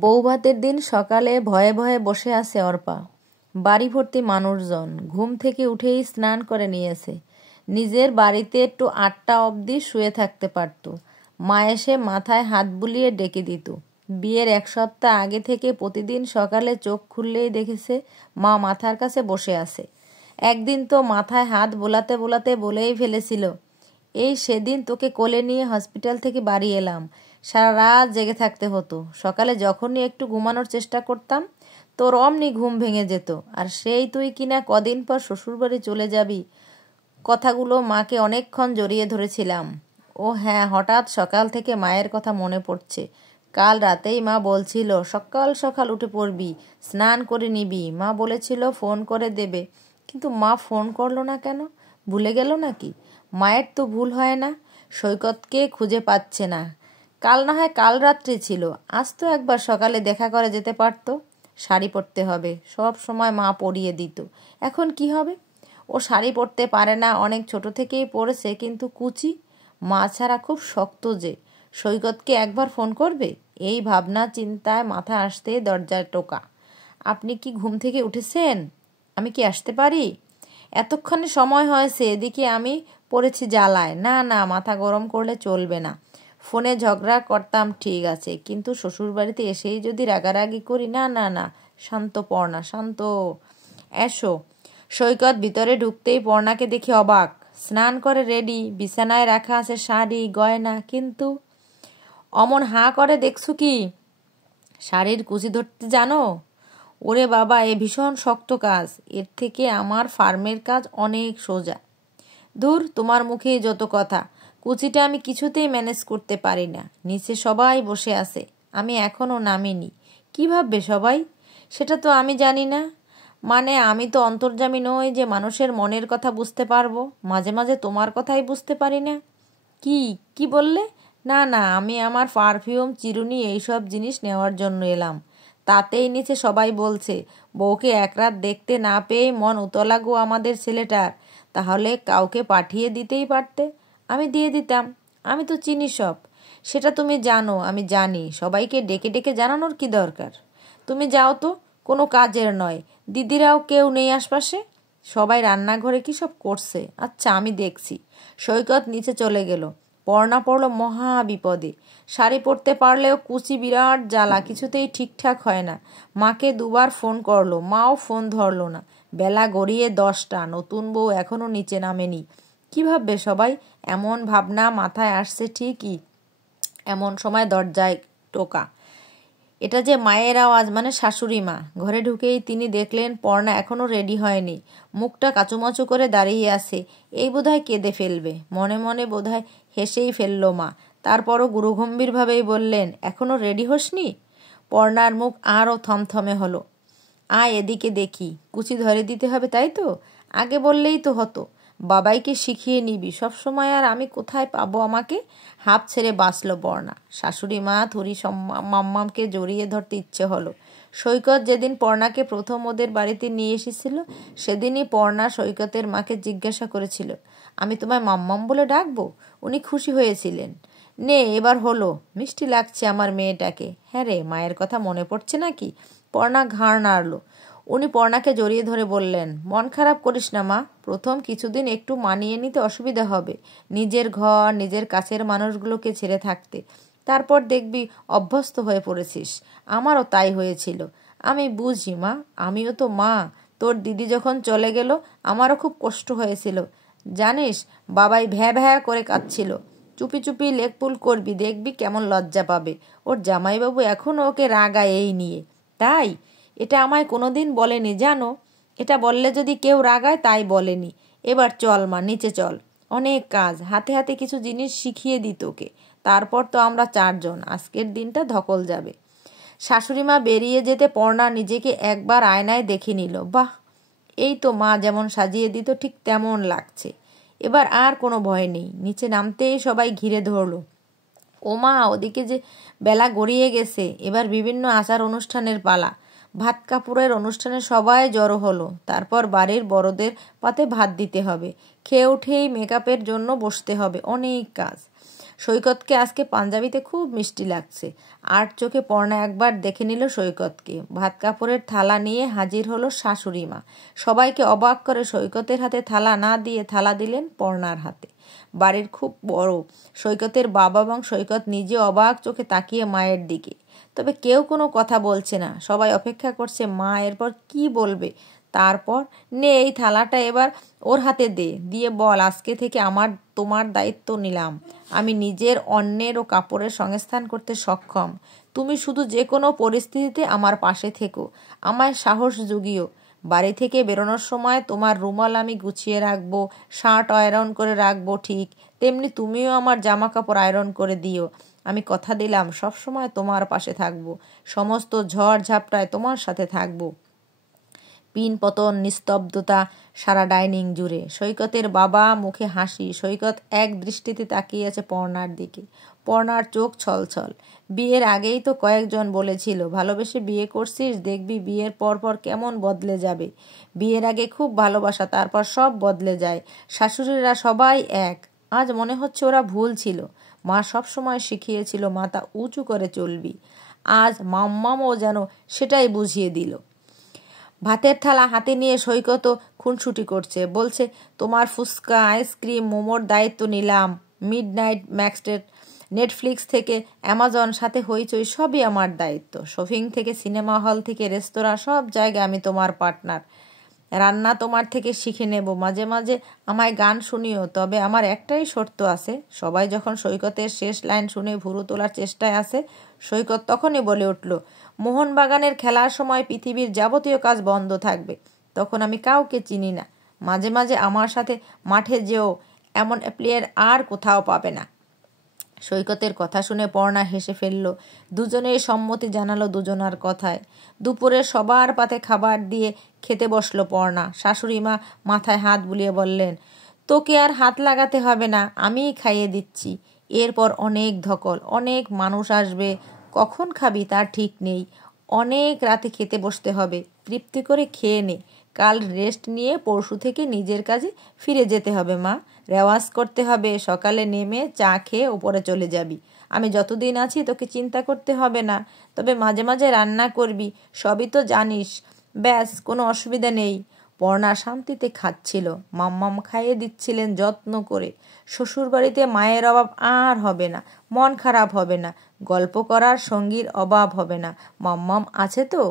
বৌভাতের দিন সকালে ভয়ে ভয়ে বসে আছে অর্পা। বাড়ি ভর্তি মানুষজন। ঘুম থেকে উঠেই স্নান করে নিয়েছে। নিজের বাড়িতে একটু 8টা অবধি শুয়ে থাকতে পারত। মা এসে মাথায় হাত বুলিয়ে ডেকে দিত। বিয়ের 1 সপ্তাহ আগে থেকে প্রতিদিন সকালে চোখ খুললেই দেখেছে মা মাথার কাছে বসে আছে। একদিন তো মাথায় হাত বোলাতে বোলাতে বলেই ফেলেছিল, এই সেদিন তোকে কোলে নিয়ে হসপিটাল থেকে বাড়ি এলাম, সারা রাত জেগে থাকতে হতো। সকালে যখনই একটু ঘুমানোর চেষ্টা করতাম তোর অমনি ঘুম ভেঙে যেত। আর সেই তুই কিনা কদিন পর শ্বশুরবাড়ি চলে যাবি। কথাগুলো মাকে অনেকক্ষণ জড়িয়ে ধরেছিলাম। ও হ্যাঁ, হঠাৎ সকাল থেকে মায়ের কথা মনে পড়ছে। কাল রাতেই মা বলছিল সকাল সকাল উঠে পড়বি, স্নান করে নিবি। মা বলেছিল ফোন করে দেবে, কিন্তু মা ফোন করলো না কেন? ভুলে গেল নাকি? মায়ের তো ভুল হয় না। সৈকতকে খুঁজে পাচ্ছে না। কাল না হয় কাল রাত্রে ছিল, আজ তো একবার সকালে দেখা করে যেতে পারত। শাড়ি পরতে হবে, সব সময় মা পরিয়ে দিত। এখন কি হবে? ও শাড়ি পরতে পারে না, অনেক ছোট থেকেই পরেছে, কিন্তু কুচি মা ছাড়া খুব শক্ত যে। সৈকতকে একবার ফোন করবে, এই ভাবনা চিন্তায় মাথা আসতেই দরজায় টোকা। আপনি কি ঘুম থেকে উঠেছেন? আমি কি আসতে পারি? এতক্ষণে সময় হয়েছে, এদিকে আমি পড়েছি জ্বালায়। না না, মাথা গরম করলে চলবে না। ফোনে ঝগড়া করতাম ঠিক আছে, কিন্তু শ্বশুরবাড়িতে এসেই যদি রাগারাগি করি, না না না। শান্ত পর্ণা, শান্ত। এসো। সৈকত ভিতরে ঢুকতেই পর্ণাকে দেখে অবাক। স্নান করে রেডি, বিছানায় রাখা আছে শাড়ি গয়না, কিন্তু অমন হাঁ করে দেখছো কি? শাড়ির কুচি ধরতে জানো? ওরে বাবা, এ ভীষণ শক্ত কাজ। এর থেকে আমার ফার্মের কাজ অনেক সোজা। ধুর, তোমার মুখেই যত কথা। কুচিটা আমি কিছুতেই ম্যানেজ করতে পারি না। নিচে সবাই বসে আছে, আমি এখনও নামিনি। কি ভাববে সবাই? সেটা তো আমি জানি না। মানে আমি তো অন্তর্যামী নই যে মানুষের মনের কথা বুঝতে পারবো। মাঝে মাঝে তোমার কথাই বুঝতে পারি না। কি কি বললে? না না, আমি আমার পারফিউম, চিরুনি এইসব জিনিস নেওয়ার জন্য এলাম। তাতেই নিচে সবাই বলছে বউকে এক রাত দেখতে না পেয়ে মন উতলা গো আমাদের ছেলেটার। তাহলে কাউকে পাঠিয়ে দিতেই পারতে, আমি দিয়ে দিতাম। আমি তো চিনি সব। সেটা তুমি জানো, আমি জানি। সবাইকে ডেকে ডেকে জানানোর কি দরকার? তুমি যাও তো, কোনো কাজের নয়। দিদিরাও কেউ নেই আশপাশে? সবাই রান্নাঘরে কি সব করছে? আচ্ছা, আমি দেখছি। সৈকত নিচে চলে গেল। পর্ণা পড়ল মহা বিপদে। শাড়ি পরতে পারলেও কুচি বিরাট জ্বালা, কিছুতেই ঠিকঠাক হয় না। মাকে দুবার ফোন করলো, মাও ফোন ধরলো না। বেলা গড়িয়ে 10টা, নতুন বউ এখনো নিচে নামেনি। কি ভাববে সবাই? এমন ভাবনা মাথায় আসছে ঠিকই। এমন সময় দরজায় টোকা। এটা যে মায়ের আওয়াজ, মানে শাশুড়ি মা। ঘরে ঢুকেই তিনি দেখলেন পর্ণা এখনো রেডি হয়নি। মুখটা কাচুমাচু করে দাঁড়িয়ে আছে। এই বোধহয় কেঁদে ফেলবে। মনে মনে বোধহয় হেসেই ফেলল মা। তারপরও গুরুগম্ভীরভাবেই বললেন, এখনো রেডি হসনি? পর্ণার মুখ আরও থমথমে হলো। আয় এদিকে দেখি। কুচি ধরে দিতে হবে তাই তো? আগে বললেই তো হতো। বাবাইকে শিখিয়ে নিবি সবসময়, আর আমি কোথায় পাবো আমাকে? হাঁপ ছেড়ে বাঁচল পর্ণা। শাশুড়ি মা থুরি মাম্মামকে জড়িয়ে ধরতে ইচ্ছে হলো। সৈকত যেদিন পর্ণাকে প্রথম ওদের বাড়িতে নিয়ে এসেছিল, সেদিনই পর্ণা সৈকতের মাকে জিজ্ঞাসা করেছিল, আমি তোমায় মাম্মাম বলে ডাকবো? উনি খুশি হয়েছিলেন। নে, এবার হলো। মিষ্টি লাগছে আমার মেয়েটাকে। হ্যাঁ রে, মায়ের কথা মনে পড়ছে নাকি? পর্ণা ঘাড় নাড়ল। উনি পর্ণাকে জড়িয়ে ধরে বললেন, মন খারাপ করিস না মা। প্রথম কিছুদিন একটু মানিয়ে নিতে অসুবিধা হবে, নিজের ঘর, নিজের কাছের মানুষগুলোকে ছেড়ে থাকতে। তারপর দেখবি অভ্যস্ত হয়ে পড়েছিস। আমারও তাই হয়েছিল। আমি বুঝি মা, আমিও তো মা। তোর দিদি যখন চলে গেল আমারও খুব কষ্ট হয়েছিল। জানিস, বাবাই ভ্যা ভ্যা করে কাঁদছিল। চুপি চুপি লেকপুল করবি, দেখবি কেমন লজ্জা পাবে। ওর জামাইবাবু এখনও ওকে রাগায় এই নিয়ে। তাই? এটা আমায় কোনোদিন বলেনি জানো। এটা বললে যদি কেউ রাগায়, তাই বলেনি। এবার চল মা, নিচে চল। অনেক কাজ, হাতে হাতে কিছু জিনিস শিখিয়ে দিই তোকে। তারপর তো আমরা 4 জন। আজকের দিনটা ধকল যাবে। শাশুড়ি মা বেরিয়ে যেতে পর্ণা নিজেকে একবার আয়নায় দেখে নিল। বাহ, এই তো মা যেমন সাজিয়ে দিত ঠিক তেমন লাগছে। এবার আর কোনো ভয় নেই। নিচে নামতেই সবাই ঘিরে ধরল। ও মা, ওদিকে যে বেলা গড়িয়ে গেছে। এবার বিভিন্ন আচার অনুষ্ঠানের পালা। ভাত কাপড়ের অনুষ্ঠানে সবাই জড়ো হলো। তারপর বাড়ির বড়দের পাতে ভাত দিতে হবে। খেয়ে উঠেই মেকআপের জন্য বসতে হবে। অনেক কাজ। সৈকতকে আজকে পাঞ্জাবিতে খুব মিষ্টি লাগছে। আর চোখে পর্ণা একবার দেখে নিল সৈকতকে। ভাত কাপড়ের থালা নিয়ে হাজির হলো শাশুড়ি মা। সবাইকে অবাক করে সৈকতের হাতে থালা না দিয়ে থালা দিলেন পর্ণার হাতে। বাড়ির খুব বড়। সৈকতের বাবা এবং সৈকত নিজে অবাক চোখে তাকিয়ে মায়ের দিকে। তবে কেউ কোনো কথা বলছে না। সবাই অপেক্ষা করছে মা এরপর কি বলবে। তারপর, নে এই থালাটা এবার ওর হাতে দিয়ে বল, আজকে থেকে তোমার দায়িত্ব নিলাম। আমি নিজের অন্যের ও কাপড়ের সংস্থান করতে সক্ষম। তুমি শুধু যে কোনো পরিস্থিতিতে আমার পাশে থেকো, আমায় সাহস জুগিও। বাড়ি থেকে বেরোনোর সময় তোমার রুমাল আমি গুছিয়ে রাখবো, শার্ট আয়রন করে রাখবো, ঠিক তেমনি তুমিও আমার জামা কাপড় আয়রন করে দিও। আমি কথা দিলাম সবসময় তোমার পাশে থাকবো, সমস্ত ঝড় ঝাপটায় তোমার সাথে থাকবো। পিন পতন, নিস্তব্ধতা সারা ডাইনিং জুড়ে। সৈকতের বাবা মুখে হাসি। সৈকত এক দৃষ্টিতে তাকিয়ে আছে পর্ণার দিকে। পর্ণার চোখ ছলছল। বিয়ের আগেই তো কয়েকজন বলেছিল, ভালোবেসে বিয়ে করছিস, দেখবি বিয়ের পর কেমন বদলে যাবে। বিয়ের আগে খুব ভালোবাসা, তারপর সব বদলে যায়। শাশুড়িরা সবাই এক। আজ মনে হচ্ছে ওরা ভুল ছিল। মা সবসময় শিখিয়েছিল মাথা উঁচু করে চলবি। আজ মাম্মামও যেন সেটাই বুঝিয়ে দিল। ভাতের থালা হাতে নিয়ে সৈকতও খুনসুটি করছে। বলছে, তোমার ফুচকা, আইসক্রিম, মোমোর দায়িত্ব নিলাম। মিডনাইট ম্যাক্সের, নেটফ্লিক্স থেকে অ্যামাজন, সাথে হইচই সবই আমার দায়িত্ব। শপিং থেকে সিনেমা হল থেকে রেস্তোরাঁ, সব জায়গায় আমি তোমার পার্টনার। রান্না তোমার থেকে শিখে নেব, মাঝে মাঝে আমায় গান শুনিও। তবে আমার একটাই শর্ত আছে। সবাই যখন সৈকতের শেষ লাইন শুনে ভুরু তোলার চেষ্টায় আছে, সৈকত তখনই বলে উঠল, মোহনবাগানের খেলার সময় পৃথিবীর যাবতীয় কাজ বন্ধ থাকবে। তখন আমি কাউকে চিনি না। মাঝে মাঝে আমার সাথে মাঠে যেও, এমন প্লেয়ার আর কোথাও পাবে না। সৈকতের কথা শুনে পর্ণা হেসে ফেলল। দুজনেই সম্মতি জানালো দুজনার কথায়। দুপুরে সবার পাতে খাবার দিয়ে খেতে বসলো পর্ণা। শাশুড়ি মা মাথায় হাত বুলিয়ে বললেন, তোকে আর হাত লাগাতে হবে না, আমিই খাইয়ে দিচ্ছি। এরপর অনেক ধকল, অনেক মানুষ আসবে, কখন খাবি তার ঠিক নেই। অনেক রাতে খেতে বসতে হবে, তৃপ্তি করে খেয়ে নে। কাল রেস্ট নিয়ে পরশু থেকে নিজের কাজে ফিরে যেতে হবে মা। রেওয়াজ করতে হবে, সকালে নেমে চা খেয়ে উপরে চলে যাবি। আমি যতদিন আছি তোকে চিন্তা করতে হবে না। তবে মাঝে মাঝে রান্না করবি, সবই তো জানিস। ব্যাস, কোনো অসুবিধা নেই। পর্ণা শান্তিতে খাচ্ছিল। মাম্মাম খাইয়ে দিচ্ছিলেন যত্ন করে। শ্বশুরবাড়িতে মায়ের অভাব আর হবে না, মন খারাপ হবে না, গল্প করার সঙ্গীর অভাব হবে না। মাম্মাম আছে তো।